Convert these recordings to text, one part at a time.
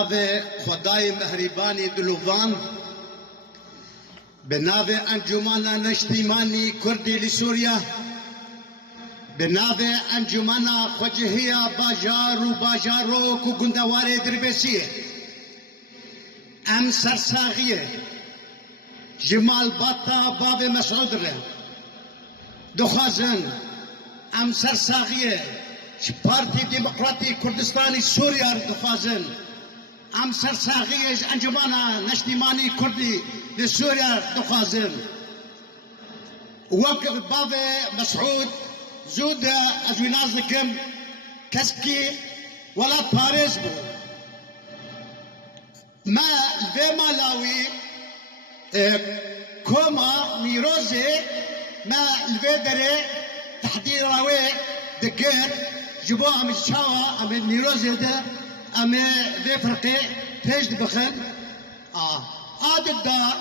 بناوی خدای مهربانی دلوان بناوی انجمن نشتیمانی کردی لسوریا بناوی انجمن خجهیا باجارو کو گندواره دربسیه ام سرساغیه جمال باتا باب مسعود ره دخازن ام سرساغیه پارتی ديمقراطي كردستاني سوريا دخازن ام سرساغيش انجمانا نشتيماني كردي لسوريا دخازن وقف بابي مسعود زود ازوينازكم كسكي ولا باريس بو ما البي مالاوي كوما ميروزي ما البي دري تحديد راوي دقير جبوها من الشاوة أم النيروزي ده أم ذي فرقي تيج بخن عادت دا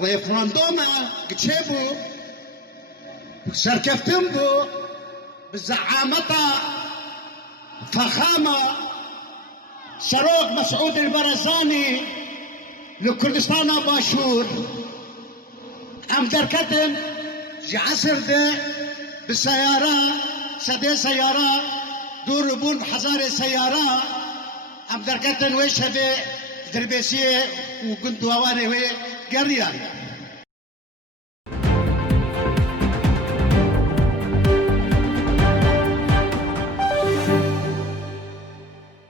ريفراندوما كتشيبو سركفتم بو بالزعامة فخامة شروق مسعود البرزاني لكردستان باشور أم دركتم جعسر ده بالسيارة سدي سيارة دور بون بحزارة سيارة أم دركتن ويش هذي دربيسية وكنت وواري وي قريان